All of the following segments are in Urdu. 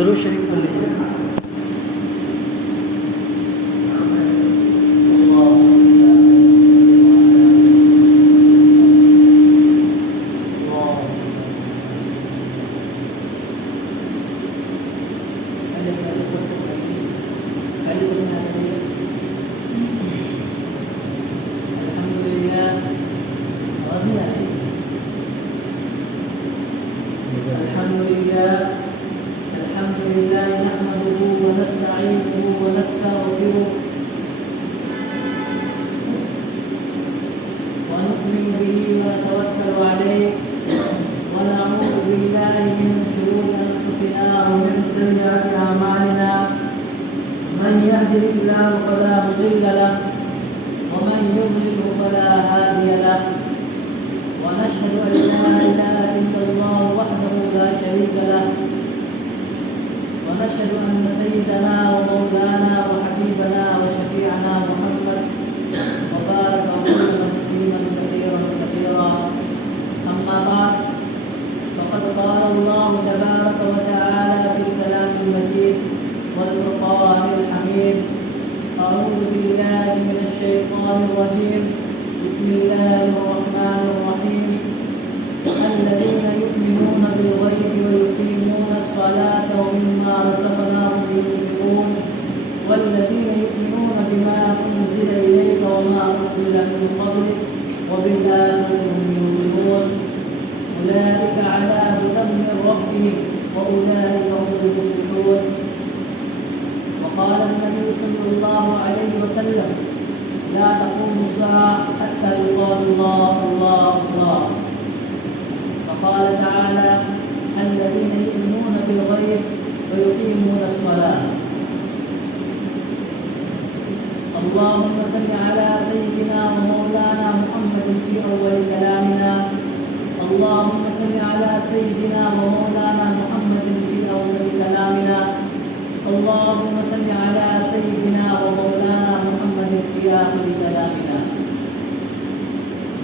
درود شریف پڑھ لیجیے. اللهم صل على سيدنا ومولانا محمد في أول كلامنا. اللهم صل على سيدنا ومولانا محمد في أول كلامنا. اللهم صل على سيدنا ومولانا محمد في آخر كلامنا.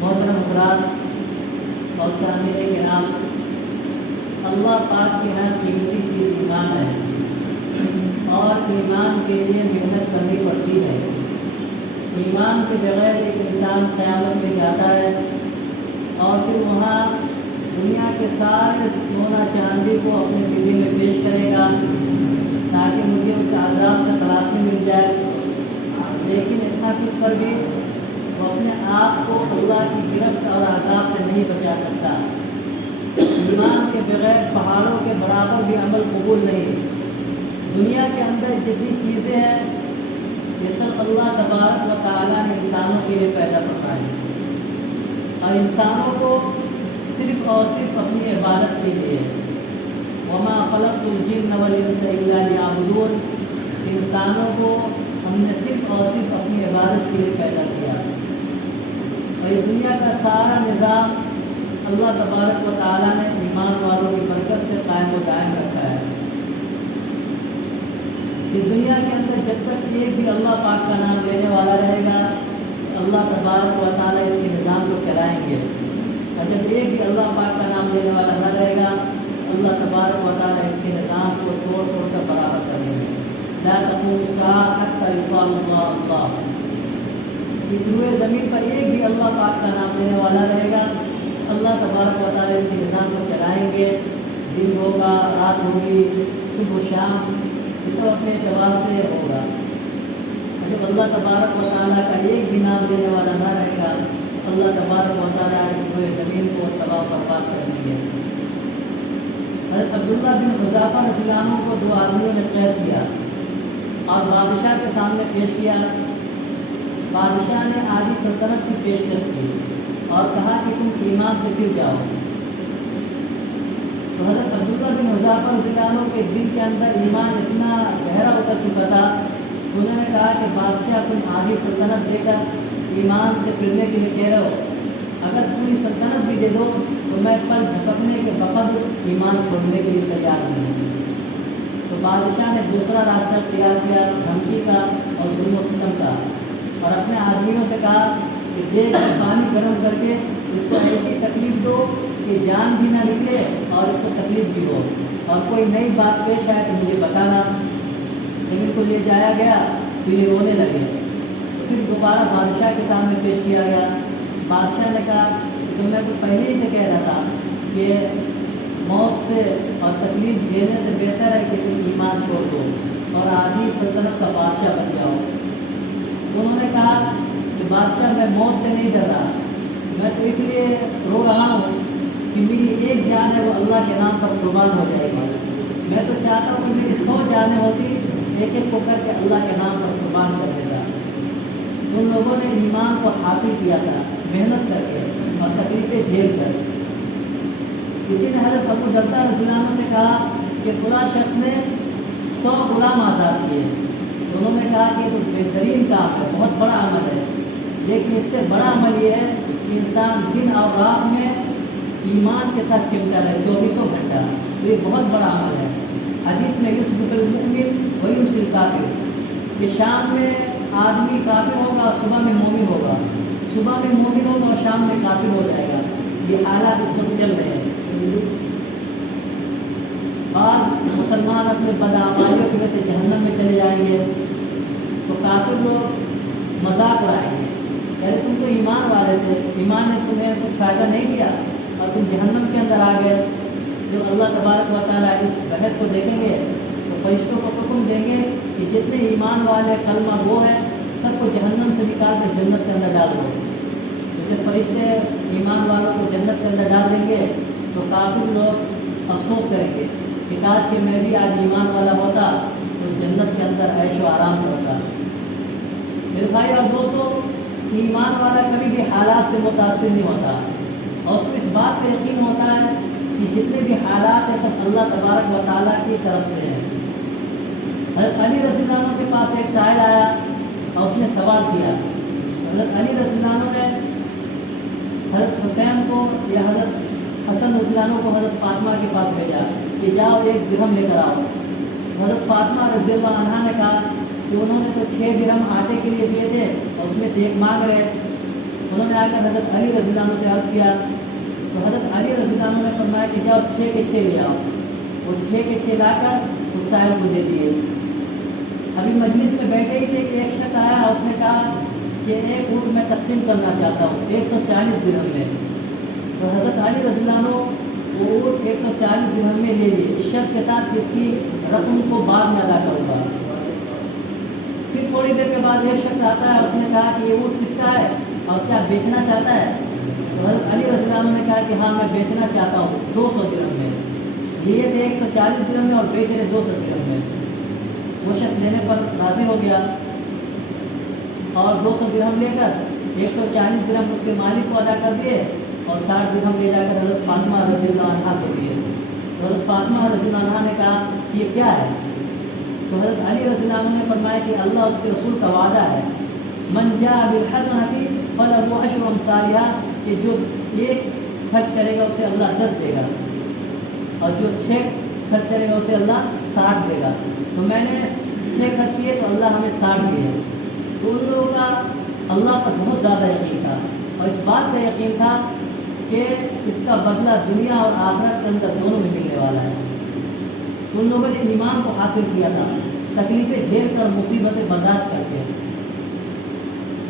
محترم حضرات اور سامعین کرام، اللہ پاک کی ہر قیمتی چیز ایمان ہے اور ایمان کے لیے محنت کرنی پڑتی ہے. ایمان کے بغیر ایک انسان قیامت میں جاتا ہے اور پھر وہاں دنیا کے سارے سونا چاندی کو اپنے دلی میں پیش کرے گا تاکہ مجھے اس عذاب سے خلاصی مل جائے، لیکن اتنا کچھ پر بھی وہ اپنے آپ کو اللہ کی گرفت اور عذاب سے نہیں بچا سکتا. ایمان کے بغیر پہاڑوں کے برابر بھی عمل قبول نہیں. دنیا کے اندر جتنی چیزیں ہیں یہ سب اللہ تبارک و تعالیٰ نے انسانوں کے لیے پیدا فرمائی اور انسانوں کو صرف اور صرف اپنی عبادت کے لیے. وما خلقت الجن والانس الا ليعبدون. انسانوں کو ہم نے صرف اور صرف اپنی عبادت کے لیے پیدا کیا اور یہ دنیا کا سارا نظام اللہ تبارک و تعالیٰ نے ایمان والوں کی برکت سے قائم و دائم رکھا ہے. اس دنیا کے اندر جب تک ایک بھی اللہ پاک کا نام لینے والا رہے گا اللہ تبارک و تعالیٰ اس کے نظام کو چلائیں گے، اور جب ایک بھی اللہ پاک کا نام لینے والا نہ رہے گا اللہ تبارک و تعالیٰ اس کے نظام کو توڑ کر برابر کر دیں گے. لا تقوم الساعة حتى يقال اللہ اللہ. اس روئے زمین پر ایک بھی اللہ پاک کا نام لینے والا رہے گا اللہ تبارک و تعالیٰ اس کے نظام کو چلائیں گے. دن ہوگا، رات ہوگی، صبح و شام، یہ سب اپنے اعتبار سے ہوگا. جب اللہ تبارک و تعالیٰ کا ایک بھی نام لینے والا نہ رہے گا اللہ تبارک و تعالیٰ اس پورے زمین کو تباہ و برباد کر دیں گے. حضرت عبداللہ بن حذافہ رضی اللہ عنہ کو دو آدمیوں نے قید کیا اور بادشاہ کے سامنے پیش کیا. بادشاہ نے آدھی سلطنت کی پیشکش کی اور کہا کہ تم ایمان سے پھر جاؤ. تو حضرت عبداللہ بن حذافہ رضی اللہ عنہ کے دل کے اندر ایمان اتنا گہرا اتر چکا تھا، انہوں نے کہا کہ بادشاہ تم آدھی سلطنت دے کر ایمان سے پھرنے کے لیے کہہ رہے ہو، اگر پوری سلطنت بھی دے دو تو میں پل جھپکنے کے بقدر ایمان چھوڑنے کے لیے تیار نہیں ہوں. تو بادشاہ نے دوسرا راستہ اختیار کیا، دھمکی کا اور ظلم و ستم کا، اور اپنے آدمیوں سے کہا کہ دیکھ کر پانی گرم کر کے اس کو ایسی تکلیف دو کہ جان بھی نہ نکلے اور اس کو تکلیف بھی ہو. اور کوئی نئی بات پیش آئے تو مجھے بتانا۔ جب ان کو لے جایا گیا تو یہ رونے لگے، پھر دوبارہ بادشاہ کے سامنے پیش کیا گیا۔ بادشاہ نے کہا تو میں تو پہلے ہی سے کہہ رہا تھا کہ موت سے اور تکلیف جھیلنے سے بہتر ہے کہ تم ایمان چھوڑ دو اور آدھی سلطنت کا بادشاہ بن جاؤ۔ انہوں نے کہا کہ بادشاہ میں موت سے نہیں ڈر رہا، میں تو اس لیے رو رہا ہوں کہ میری ایک جان ہے وہ اللہ کے نام پر قربان ہو جائے گی۔ میں تو چاہتا ہوں کہ میری 100 جانیں ہوتی، ایک ایک کو کر کے اللہ کے نام پر قربان کر دیتا۔ ان لوگوں نے ایمان کو حاصل کیا تھا محنت کر کے اور تکلیفیں جھیل کر۔ کسی نے حضرت ابو درداء رضی اللہ عنہ سے کہا کہ فلاں شخص نے 100 غلام آزاد کیے، تو انہوں نے کہا کہ یہ تو بہترین کام ہے، بہت بڑا عمل ہے، لیکن اس سے بڑا عمل یہ ہے کہ انسان دن اور رات میں ایمان کے ساتھ چمٹا رہے 24 گھنٹہ، تو یہ بہت بڑا عمل ہے۔ حدیث میں یصبح المؤمن ویمسی الکافر، کہ شام میں آدمی کافر ہوگا اور صبح میں مومن ہوگا، صبح میں مومن ہوگا اور شام میں کافر ہو جائے گا۔ یہ حالات اس وقت چل رہے ہیں۔ بعض مسلمان اپنے بدعمالیوں کی وجہ سے جہنم میں چلے جائیں گے، تو کافر لوگ مذاق اڑائیں گے، یعنی تم تو ایمان والے تھے، ایمان نے تمہیں کچھ فائدہ نہیں دیا اور تم جہنم کے اندر آ گئے۔ جب اللہ تبارک و تعالیٰ اس بحث کو دیکھیں گے تو فرشتوں کو حکم دیں گے کہ جتنے ایمان والے کلمہ گو ہیں سب کو جہنم سے نکال کر جنت کے اندر ڈال دو۔ تو جب فرشتے ایمان والوں کو جنت کے اندر ڈال دیں گے تو کافر لوگ افسوس کریں گے کہ کاش کہ میں بھی آج ایمان والا ہوتا تو جنت کے اندر عیش و آرام کرتا۔ میرے بھائی اور دوستو، ایمان والا کبھی بھی حالات سے متاثر نہیں ہوتا اور اس کو اس بات کا یقین ہوتا ہے کہ جتنے بھی حالات ہیں سب اللہ تبارک و تعالیٰ کی طرف سے ہیں۔ حضرت علی رضی اللہ عنہ کے پاس ایک سائل آیا اور اس نے سوال کیا۔ حضرت علی رضی اللہ عنہ نے حضرت حسین کو یا حضرت حسن رضی اللہ عنہ کو حضرت فاطمہ کے پاس بھیجا کہ جاؤ 1 درہم لے کر آؤ۔ حضرت فاطمہ رضی اللہ عنہ نے کہا کہ انہوں نے تو 6 درہم آٹے کے لیے دیے تھے اور اس میں سے 1 مانگ رہے۔ انہوں نے آ کر حضرت علی رضی اللہ عنہ سے عرض کیا تو حضرت علی رضی اللہ عنہ نے فرمایا کہ جاؤ 6 کے 6 لے آؤ۔ وہ 6 کے 6 لا کر اس سائل کو دے دیے۔ ابھی مجلس میں بیٹھے ہی تھے کہ ایک شخص آیا اور اس نے کہا کہ 1 اونٹ میں تقسیم کرنا چاہتا ہوں 140 درہم میں۔ تو حضرت علی رضی اللہ عنہ وہ اونٹ 140 درہم میں لے لیے، اس شرط کے ساتھ جس کی رقم کو بعد میں ادا کروں گا۔ پھر تھوڑی دیر کے بعد ایک شخص آتا ہے، اس نے کہا کہ یہ اونٹ کس کا ہے اور کیا بیچنا چاہتا ہے؟ تو حضرت علی رضی اللہ عنہ نے کہا کہ ہاں میں بیچنا چاہتا ہوں 200 درہم میں۔ لیے تھے 140 درہم میں اور بیچ رہے 200 درہم میں۔ وہ شخص لینے پر راضی ہو گیا اور 200 درہم لے کر 140 درہم اس کے مالک کو ادا کر دیے اور 60 درہم لے جا کر حضرت فاطمہ رضی اللہ عنہا کو دیے۔ تو حضرت فاطمہ رضی اللہ عنہا نے کہا کہ یہ کیا ہے؟ تو حضرت علی رضی اللہ عنہ نے فرمایا کہ اللہ اس کے رسول کا وعدہ ہے، من جاء بالحسنۃ فلہ عشر امثالھا، کہ جو 1 خرچ کرے گا اسے اللہ 10 دے گا اور جو 6 خرچ کرے گا اسے اللہ 60 دے گا۔ تو میں نے 6 خرچ کیے تو اللہ ہمیں 60 دیے۔ تو ان لوگوں کا اللہ پر بہت زیادہ یقین تھا اور اس بات کا یقین تھا کہ اس کا بدلہ دنیا اور آخرت کے اندر دونوں میں ملنے والا ہے۔ ان لوگوں نے ایمان کو حاصل کیا تھا، تکلیفیں جھیل کر مصیبتیں برداشت کر کے۔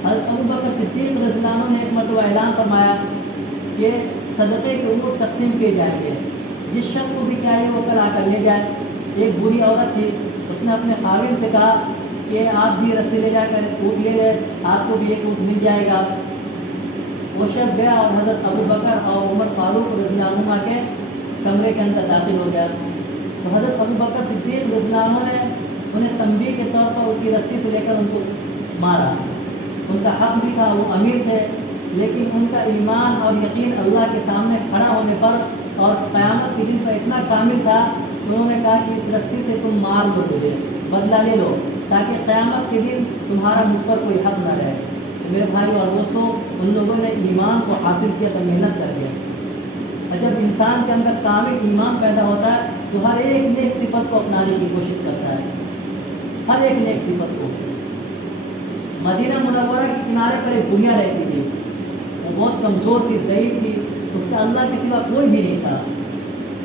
حضرت ابوبکر صدیق رضی اللہ عنہ نے ایک مرتبہ اعلان فرمایا کہ صدقے کے امور تقسیم کیے جائیں گے، جس شخص کو بھی چاہیے وہ کل آ کر لے جائے۔ ایک بوڑھی عورت تھی، اس نے اپنے خاوند سے کہا کہ آپ بھی رسی لے جا کر اونٹ لے لیں، آپ کو بھی 1 اونٹ مل جائے گا۔ وہ شخص گیا اور حضرت ابوبکر اور عمر فاروق رضی اللہ عنہ کے کمرے کے اندر داخل ہو گیا۔ تو حضرت ابوبکر صدیق رضی اللہ عنہ نے انہیں تنبیہ کے طور پر اس کی رسی سے لے کر ان کو مارا۔ ان کا حق بھی تھا، وہ امیر تھے، لیکن ان کا ایمان اور یقین اللہ کے سامنے کھڑا ہونے پر اور قیامت کے دن پر اتنا کامل تھا، انہوں نے کہا کہ اس رسی سے تم مار لو، مجھے بدلہ لے لو، تاکہ قیامت کے دن تمہارا مجھ پر کوئی حق نہ رہے۔ تو میرے بھائی اور دوستوں، ان لوگوں نے ایمان کو حاصل کیا تو محنت کر کے۔ اور جب انسان کے اندر کامل ایمان پیدا ہوتا ہے تو ہر ایک نیک صفت کو اپنانے کی کوشش کرتا ہے، ہر ایک نیک صفت کو۔ مدینہ منورہ کے کنارے پر ایک بڑھیا رہتی تھی، وہ بہت کمزور تھی، ضعیف تھی، اس کا اللہ کے سوا کوئی بھی نہیں تھا۔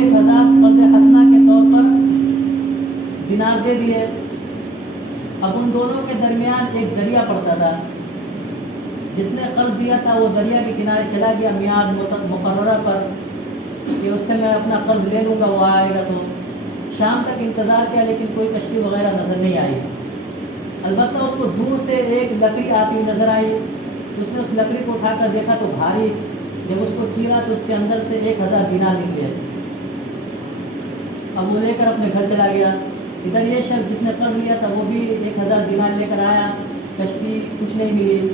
1000 دے دیے. اب ان دونوں کے درمیان ایک دریا پڑتا تھا. جس نے قرض دیا تھا وہ دریا کے کنارے چلا گیا میعاد مقررہ پر کہ اس سے میں اپنا قرض لے لوں گا, وہ آئے گا. تو شام تک انتظار کیا لیکن کوئی کشتی وغیرہ نظر نہیں آئی. البتہ اس کو دور سے ایک لکڑی آتی ہوئی نظر آئی. اس نے اس لکڑی کو اٹھا کر دیکھا تو بھاری. جب اس کو چیرا تو اس کے اندر سے 1000 دینار نکلے. اب وہ لے کر اپنے گھر چلا گیا. ادھر یہ شخص جس نے قرض لیا تھا وہ بھی 1000 دینار لے کر آیا. کشتی کچھ نہیں ملی.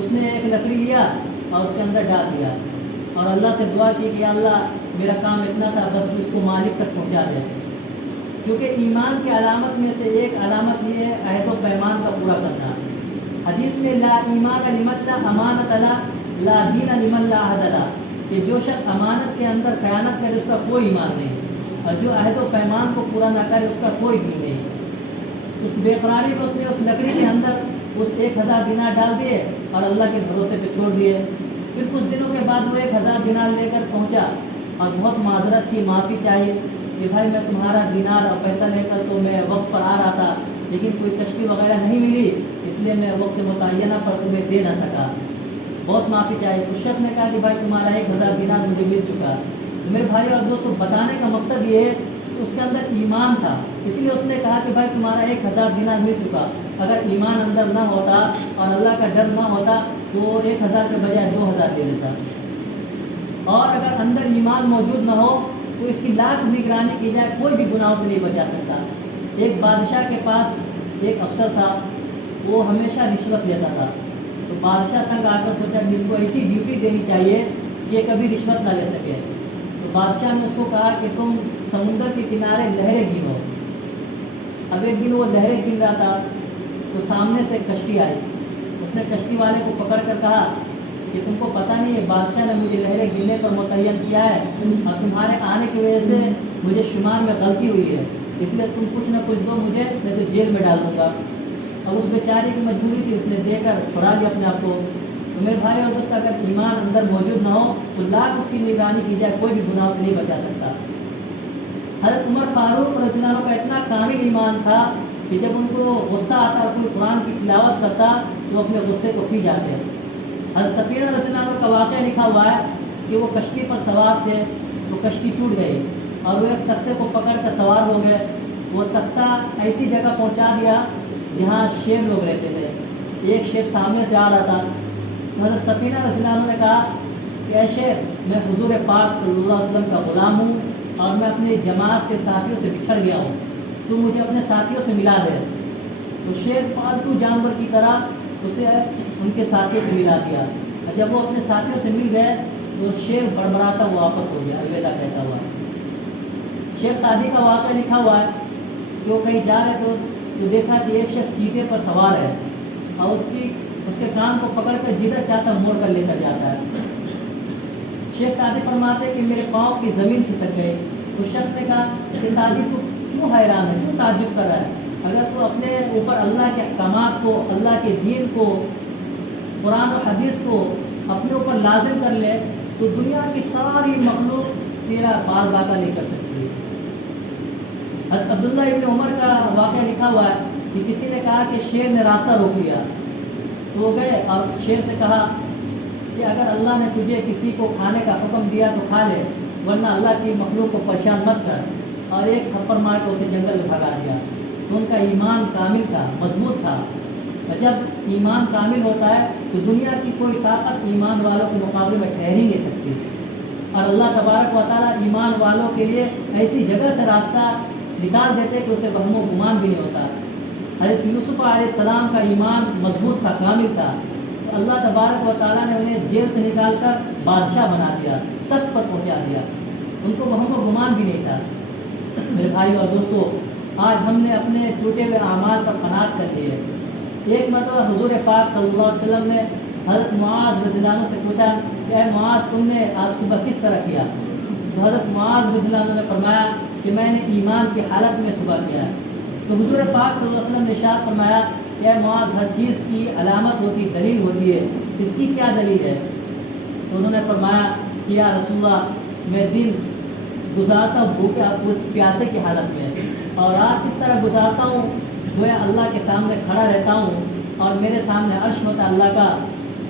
اس نے ایک لکڑی لیا اور اس کے اندر ڈال دیا اور اللہ سے دعا کی کہ اللہ میرا کام اتنا تھا, بس تو اس کو مالک تک پہنچا دے. کیونکہ ایمان کی علامت میں سے ایک علامت یہ ہے عہد و پیمان کا پورا کرنا. حدیث میں لا ایمان لمن لا امانت له لا دین لمن لا عہد له, کہ جو شخص امانت کے اندر خیانت کرے اس کا کوئی ایمان نہیں, اور جو عہد و پیمان کو پورا نہ کرے اس کا کوئی دین نہیں. اس بے قراری کو اس نے اس لکڑی کے اندر اس 1000 دینار ڈال دیے اور اللہ کے بھروسے پہ چھوڑ دیے. پھر کچھ دنوں کے بعد وہ 1000 دینار لے کر پہنچا اور بہت معذرت کی, معافی چاہیے کہ بھائی میں تمہارا دینار اور پیسہ لے کر تو میں وقت پر آ رہا تھا لیکن کوئی کشتی وغیرہ نہیں ملی, اس لیے میں وقت متعینہ پر تمہیں دے نہ سکا, بہت معافی چاہیے. اس شخص نے کہا کہ بھائی تمہارا 1000 دینار مجھے مل چکا. میرے بھائی اور دوستوں بتانے کا مقصد یہ ہے کہ اس کے اندر ایمان تھا, اس لیے اس نے کہا کہ بھائی تمہارا 1000 دینار مل چکا. اگر ایمان اندر نہ ہوتا اور اللہ کا ڈر نہ ہوتا تو 1000 کے بجائے 2000 دے دیتا. اور اگر اندر ایمان موجود نہ ہو تو اس کی لاکھ نگرانی کی جائے کوئی بھی گناہوں سے نہیں بچا سکتا. ایک بادشاہ کے پاس ایک افسر تھا, وہ ہمیشہ رشوت لیتا تھا. تو بادشاہ تنگ آ کر سوچا کہ اس کو ایسی ڈیوٹی دینی چاہیے کہ کبھی رشوت نہ لے سکے. تو بادشاہ نے اس کو کہا کہ تم سمندر کے کنارے لہریں گنو. اب ایک دن وہ لہریں گن رہا تھا تو سامنے سے کشتی آئی. اس نے کشتی والے کو پکڑ کر کہا کہ تم کو پتہ نہیں ہے بادشاہ نے مجھے لہریں گننے پر متعین کیا ہے اور تمہارے آنے کی وجہ سے مجھے شمار میں غلطی ہوئی ہے, اس لیے تم کچھ نہ کچھ دو مجھے, میں تو جیل میں ڈال دوں گا. اب اس بیچارے کی مجبوری تھی, اس نے دے کر چھڑا لیا اپنے آپ کو. تو میرے بھائی اور دوست اگر ایمان اندر موجود نہ ہو تو لاکھ اس کی نگرانی کی جائے کوئی بھی گناہ سے نہیں بچا سکتا. حضرت عمر فاروق رضی اللہ عنہ کا اتنا کامل ایمان تھا کہ جب ان کو غصہ آتا اور کوئی قرآن کی تلاوت کرتا تو اپنے غصے کو پی جاتے. حضرت سفینہ رضی اللہ عنہ کا واقعہ لکھا ہوا ہے کہ وہ کشتی پر سوار تھے تو کشتی ٹوٹ گئی اور وہ ایک تختے کو پکڑ کر سوار ہو گئے. وہ تختہ ایسی جگہ پہنچا دیا جہاں شیر لوگ رہتے تھے. ایک شیر سامنے سے آ رہا تھا. تو حضرت سفینہ رضی اللہ عنہ نے کہا کہ اے شیر, میں حضور پاک صلی اللہ علیہ وسلم کا غلام ہوں اور میں اپنی جماعت سے ساتھیوں سے بچھڑ گیا ہوں, تو مجھے اپنے ساتھیوں سے ملا دے. تو شیر پالتو جانور کی طرح اسے ان کے ساتھیوں سے ملا دیا. جب وہ اپنے ساتھیوں سے مل گئے تو شیر بڑبڑاتا ہوا واپس ہو گیا, الوداع کہتا ہوا. شیخ سعدی کا واقعہ لکھا ہوا ہے کہ وہ کہیں جا رہے تو دیکھا کہ ایک شخص چیتے پر سوار ہے اور اس کے کان کو پکڑ کر جدھر چاہتا موڑ کر لے کر جاتا ہے. شیخ سعدی فرماتے کہ میرے پاؤں کی زمین کھسک گئی. اس شخص نے کہا کہ سعدی تو کیوں حیران ہے, کیوں تعجب کر رہا ہے؟ اگر تو اپنے اوپر اللہ کے احکامات کو, اللہ کے دین کو, قرآن و حدیث کو اپنے اوپر لازم کر لے تو دنیا کی ساری مخلوق تیرا بال باتا نہیں کر سکتی. حضرت عبداللہ ابن عمر کا واقعہ لکھا ہوا ہے کہ کسی نے کہا کہ شیر نے راستہ روک لیا. تو وہ گئے اور شیر سے کہا کہ اگر اللہ نے تجھے کسی کو کھانے کا حکم دیا تو کھا لے, ورنہ اللہ کی مخلوق کو پریشان مت کر. اور ایک تھپڑ مار کے اسے جنگل میں بھگا دیا. تو ان کا ایمان کامل تھا, مضبوط تھا. اور جب ایمان کامل ہوتا ہے تو دنیا کی کوئی طاقت ایمان والوں کے مقابلے میں ٹھہر ہی نہیں سکتی. اور اللہ تبارک و تعالیٰ ایمان والوں کے لیے ایسی جگہ سے راستہ نکال دیتے کہ اسے وہم و گمان بھی نہیں ہوتا. حضرت یوسف علیہ السلام کا ایمان مضبوط تھا, کامل تھا. تو اللہ تبارک و تعالیٰ نے انہیں جیل سے نکال کر بادشاہ بنا دیا, تخت پر پہنچا دیا. ان کو وہم و گمان بھی نہیں تھا. میرے بھائی اور دوستو, آج ہم نے اپنے ٹوٹے ہوئے اعمال پر قناعت کر لی ہے. ایک مرتبہ حضور پاک صلی اللہ علیہ وسلم نے حضرت معاذ رضی اللہ عنہ سے پوچھا کہ اے معاذ, تم نے آج صبح کس طرح کیا؟ تو حضرت معاذ رضی اللہ عنہ نے فرمایا کہ میں نے ایمان کی حالت میں صبح کیا. تو حضور پاک صلی اللہ علیہ وسلم نے ارشاد فرمایا کہ اے معاذ, ہر چیز کی علامت ہوتی, دلیل ہوتی ہے, اس کی کیا دلیل ہے؟ تو انہوں نے فرمایا کہ یا رسول اللہ, میں دن گزارتا ہوں بھوکے پیاسے کی حالت میں. اور رات اس طرح گزارتا ہوں گویا اللہ کے سامنے کھڑا رہتا ہوں اور میرے سامنے عرش ہوتا ہے اللہ کا،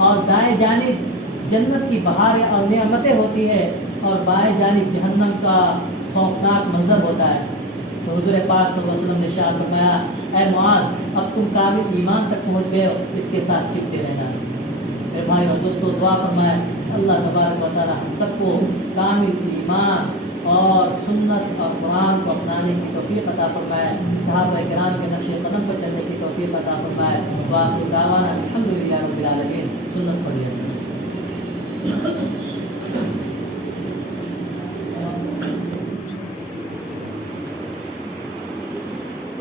اور دائیں جانب جنت کی بہاریں اور نعمتیں ہوتی ہے اور بائیں جانب جہنم کا خوفناک منظر ہوتا ہے۔ تو حضور پاک صلی اللہ علیہ وسلم نے ارشاد فرمایا، اے معاذ اب تم کامل ایمان تک پہنچ گئے ہو، اس کے ساتھ چپتے رہنا۔ میرے بھائی اور دوستوں دعا فرمایا اللہ تبارک و تعالی ہم سب کو کامل ایمان اور سنت اور قرآن کو اپنانے کی توفیق عطا فرمائے، صحابہ کرام کے نقش قدم پر چلنے کی توفیق عطا فرمائے۔ وآخر دعوانا الحمدللہ رب العالمین۔ سنت پڑھیے۔